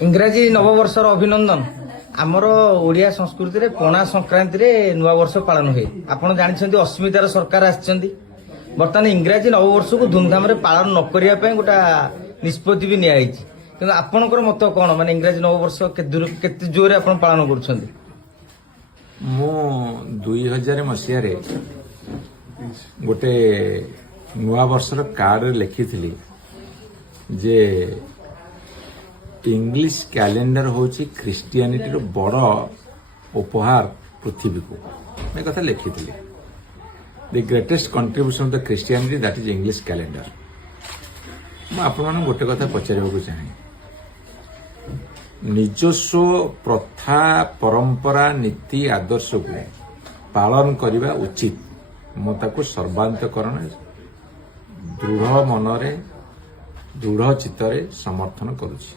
इंग्राजी नववर्षर अभिनंदन आमर ओडिया संस्कृति रे पणा संक्रांति रे नुआ वर्ष पालन हुए। आपण जानिछन्ती अस्मितार सरकार आछन्ती बर्तमान इंग्राजी नववर्ष को धूमधाम रे पालन न करिया पय गोटा निष्पत्ति भी निया आइछि। किंतु आपणकर मत कोन माने इंग्राजी नववर्ष केते जोरे आपण पालन करूछन्ती? मु 2000 मसिया रे गोटे नुआ वर्षर कार्ड लिखिथिली जे इंग्लिश कैलेंडर होची ख्रिस्टियानिटी रो बड़ उपहार पृथ्वी को मैं कथा लिखी थी। The greatest contribution of the Christianity that is English calendar. मैं आपण गोटे कथा पचार चाहे निजस्व प्रथा परंपरा नीति आदर्श को पालन करने उचित मताको सर्वांतकरण दृढ़ मनरे दृढ़ चित्तरे समर्थन करुछि।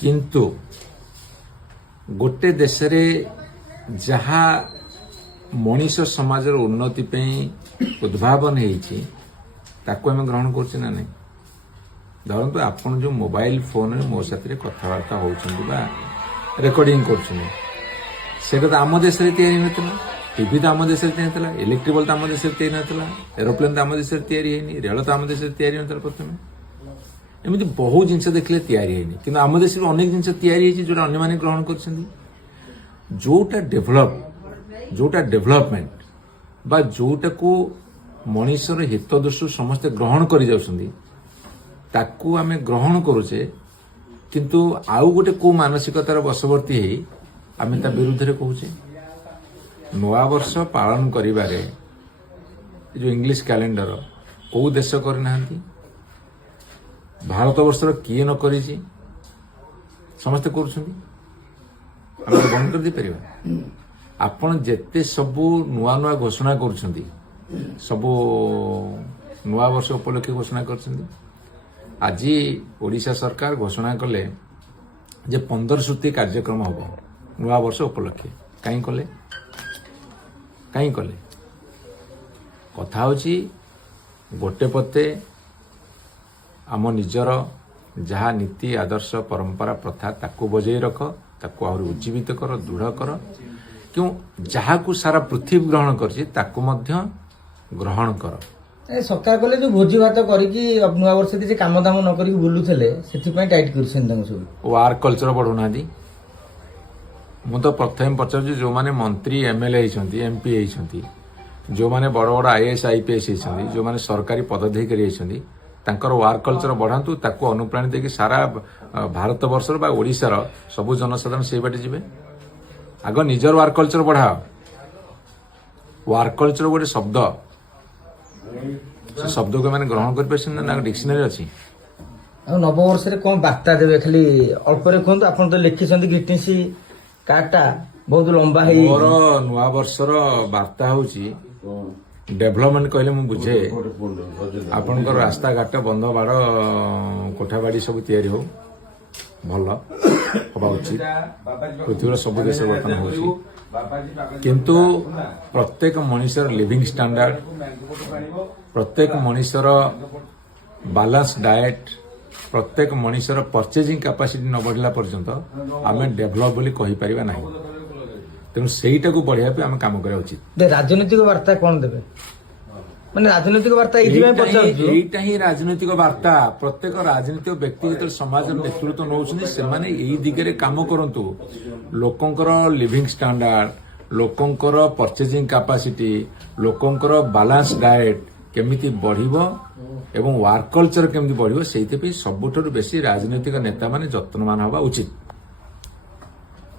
किंतु गोटे देश रे जहा मनीष समाज उन्नति पे उद्भावन होती ताको आम ग्रहण करछे ना नहीं। धरतु आपन जो मोबाइल फोन रे मो साथी कथबार्ता होउछन्ती बा रेकॉर्डिंग करछुनी सेटा आम देश रे तयारी नथिला। टीवी तो आम देश रे तयारी नथिला, इलेक्ट्रिक बल्ब तो आम देश रे तयारी नथिला, एरोप्लेन तो आम देश रे तयारी हेनी, रेल तो आम देश रे तयारी नथिला। प्रथमे एमती बहुत जिनस देखले तैयारी है कि आम देश में अनेक जिनस तैयारी है जोटा अन्य माने ग्रहण कर जोटा डेभलपमेंट बा जोटा को मनीषर हित दृष्टि समस्ते ग्रहण कर ताकू आम ग्रहण करुचे किंतु आउ गोटे को मानसिकतार बशवर्ती है आम ता विरुद्ध रे कहूचे। नवा वर्ष पालन करिबारे जो इंग्लिश कैलेंडर को देश करना भारत वर्षर किए न करी समस्ते करुछन्ती बंद कर दी परिबा। आपण जेते सबु नुआ नुआ घोषणा करुछन्ती सबु नुआ वर्ष उपलक्षे घोषणा करछन्ती। आज ओडिशा सरकार घोषणा कले जे 15 सूत्री कार्यक्रम हबो नुआ वर्ष उपलक्षे। काई कले कथा होची गोटे पते आम निजर जहा नीति आदर्श परंपरा प्रथा ताकू बजाई रख ताकू आहुरी उज्जीवित कर दृढ़ कर क्यों जहा को सारा पृथ्वी ग्रहण कर ग्रहण कर। सरकार कले जो भोजी भात करिकी नुआ वर्ष किसी काम दाम न करिकी बुलुथले सेथिपय टाइट करछन तांको सब वार कल्चर बढ़ुना दी। मु तो प्रथम पचार जो माने मंत्री एमएलए होइछन्ती एमपी होइछन्ती जो माने बड़ बड़ आईएएस आईपीएस होइछन्ती जो माने सरकारी पदाधिकारी होइछन्ती तांकर वार कल्चर बढ़ातु ताकू अनुप्राणित देखिए सारा भारत वर्षर बा ओडिशार सबु जनसाधारण से बाटे जिबे। आग निजर वार कल्चर बढ़ाओ। वार कल्चर गोटे शब्द से शब्द को मैंने ग्रहण कर ना डिक्शनरी अच्छी। नववर्ष रे कोन बार्ता देबे खाली अल्प रे कहंतु आपण तो लिखिसंती ग्रीटिंग्स कार्डटा बहुत लंबा है। मोर नुआ वर्षर वार्ता होची डेभलपमेंट कहले मु बुझे आपनकर रास्ता घाट बंध बाड़ कोठाबाड़ी सब तैयारी हो भल हवा उचित पृथ्वीर सब देश बर्तमान होची किंतु प्रत्येक मनुष्यर लिविंग स्टैंडर्ड प्रत्येक मनुष्यर बैलेंस डाएट प्रत्येक मनुष्यर परचेजिंग कैपेसिटी न बढ़ला पर्यंत आम डेभलप बोली कहि परिबा नाही। तेणु सेटा को बढ़िया पे आम काम करा उचित। राजनीतिक वार्ता कौन देबे माने राजनीतिक वार्ता एटा ही राजनीतिक वार्ता प्रत्येक राजनीतिक व्यक्तिगत समाज नेतृत्व नौछन्ती सेमाने एई दिगरे काम करंतु लोकंकर लिविंग स्टैंडर्ड लोकंकर परचेजिंग कैपेसिटी लोकंकर बैलेंस डाएट केमिति बढ़िबो एवं वार्क कल्चर केमिति बढ़िबो सेइते पे सबुठुर बेसी राजनीतिक नेता माने जत्नवान हवा उचित।